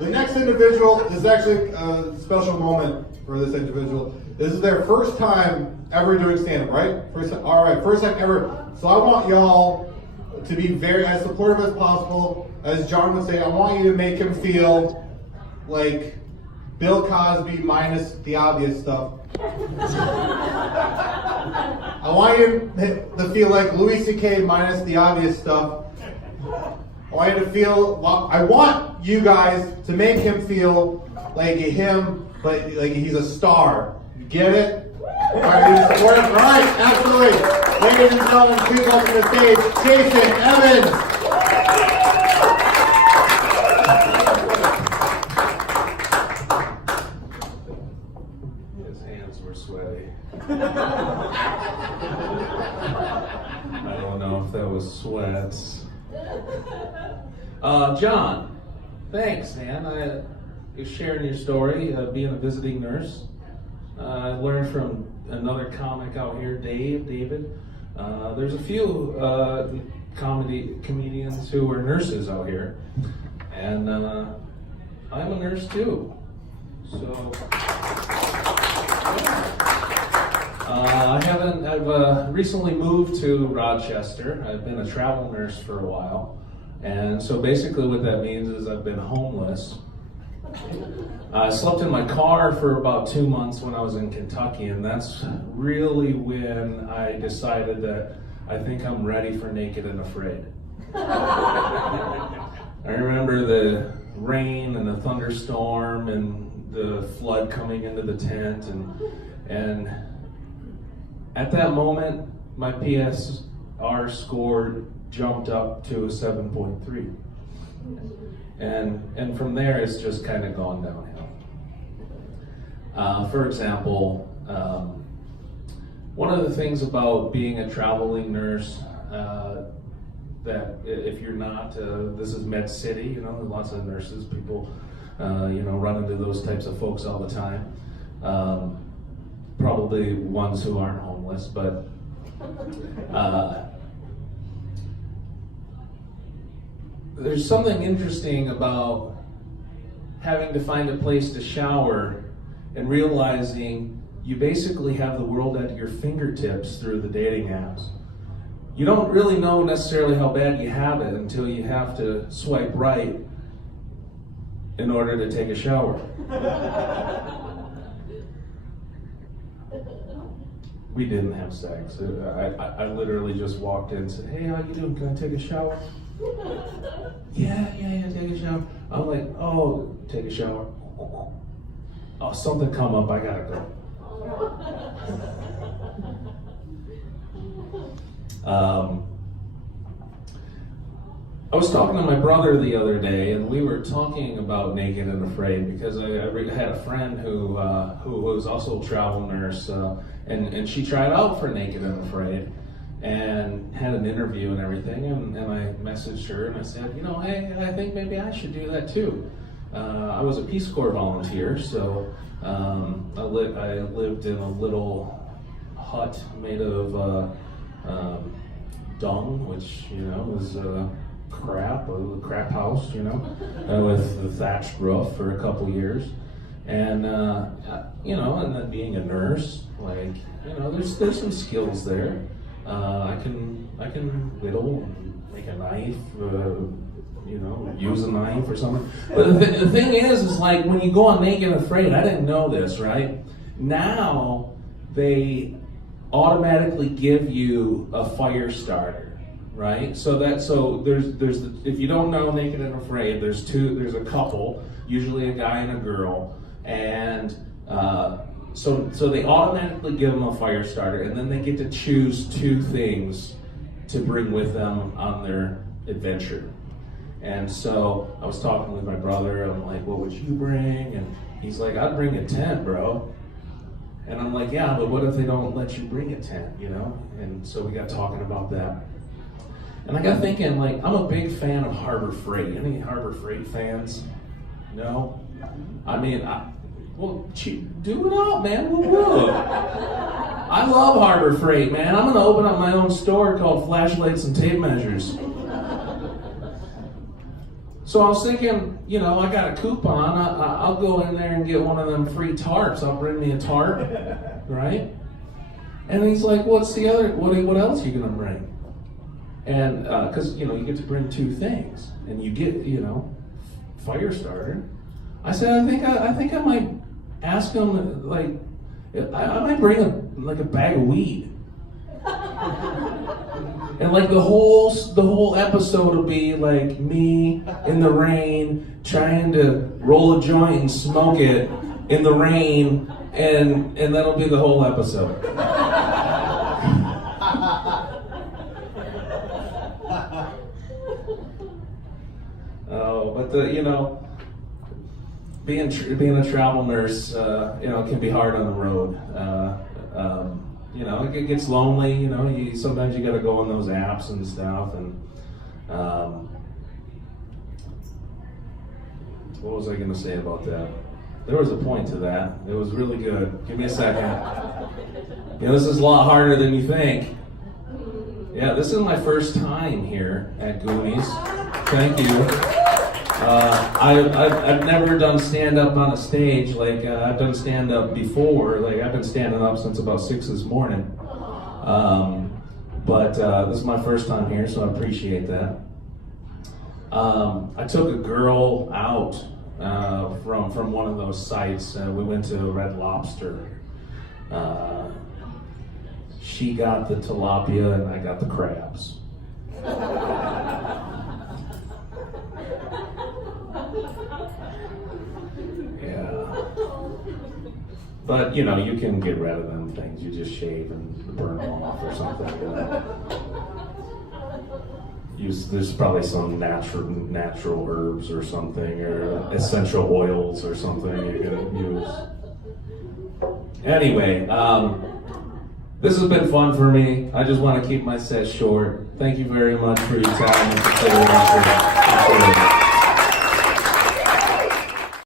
The next individual is actually a special moment for this individual. This is their first time ever doing stand-up, right? First time ever. So I want y'all to be very as supportive as possible. As John would say, I want you to make him feel like Bill Cosby minus the obvious stuff. I want you to feel like Louis C.K. minus the obvious stuff. I want you guys to make him feel like him, but like he's a star. You get it? All right, support him. All right, absolutely. Ladies and gentlemen, please welcome to the stage, Jason Evans. His hands were sweaty. I don't know if that was sweat. John, thanks, man. You're sharing your story, being a visiting nurse. I learned from another comic out here, David. There's a few comedians who are nurses out here, and I'm a nurse too. So I've recently moved to Rochester. I've been a travel nurse for a while. And so basically what that means is I've been homeless. I slept in my car for about 2 months when I was in Kentucky, and that's really when I decided that I think I'm ready for Naked and Afraid. I remember the rain and the thunderstorm and the flood coming into the tent, and at that moment my PSR score jumped up to a 7.3. And from there, it's just kind of gone downhill. For example, one of the things about being a traveling nurse, that if you're not, this is Med City, you know, lots of nurses, people, run into those types of folks all the time. Probably ones who aren't homeless, but there's something interesting about having to find a place to shower and realizing you basically have the world at your fingertips through the dating apps. You don't really know necessarily how bad you have it until you have to swipe right in order to take a shower. We didn't have sex. I literally just walked in and said, "Hey, how you doing? Can I take a shower?" Yeah, take a shower. I'm like, "Oh, take a shower." Oh, something come up, I gotta go. I was talking to my brother the other day, and we were talking about Naked and Afraid because I had a friend who was also a travel nurse, and she tried out for Naked and Afraid and had an interview and everything, and I messaged her and I said, hey, I think maybe I should do that too. I was a Peace Corps volunteer, so I lived in a little hut made of dung, which was crap, a crap house, with the thatched roof for a couple years, and and then being a nurse, there's some skills there. I can whittle and make a knife, use a knife or something. But the thing is like when you go on Naked and Afraid, I didn't know this, right? Now they automatically give you a fire starter. Right, so there's if you don't know Naked and Afraid, there's a couple, usually a guy and a girl, and so they automatically give them a fire starter, and then they get to choose 2 things to bring with them on their adventure. And so I was talking with my brother, I'm like, "What would you bring?" And he's like, "I'd bring a tent, bro." And I'm like, "Yeah, but what if they don't let you bring a tent, And so we got talking about that. And I got thinking, I'm a big fan of Harbor Freight. Any Harbor Freight fans? No? I mean, do it up, man. Woo-woo. I love Harbor Freight, man. I'm going to open up my own store called Flashlights and Tape Measures. So I was thinking, I got a coupon. I'll go in there and get one of them free tarps. I'll bring me a tarp, right? And he's like, "What's the other? What else are you gonna bring?" And because you get to bring 2 things, and you get fire starter. I said, I think I might ask him, like, I might bring a bag of weed. And like the whole episode will be like me in the rain trying to roll a joint and smoke it in the rain, and that'll be the whole episode. Oh, but being a travel nurse, can be hard on the road. It gets lonely. Sometimes you got to go on those apps and stuff. And what was I going to say about that? There was a point to that. It was really good. Give me a second. This is a lot harder than you think. Yeah, this is my first time here at Goonies. Thank you. I've never done stand-up on a stage. Like, I've done stand-up before. Like, I've been standing up since about 6 this morning. But this is my first time here, so I appreciate that. I took a girl out from one of those sites. We went to Red Lobster. She got the tilapia and I got the crabs. Yeah. But you can get rid of them things. You just shave and burn them off or something. There's probably some natural herbs or something, or essential oils or something you can use. Anyway, this has been fun for me. I just want to keep my set short. Thank you very much for your time and consideration.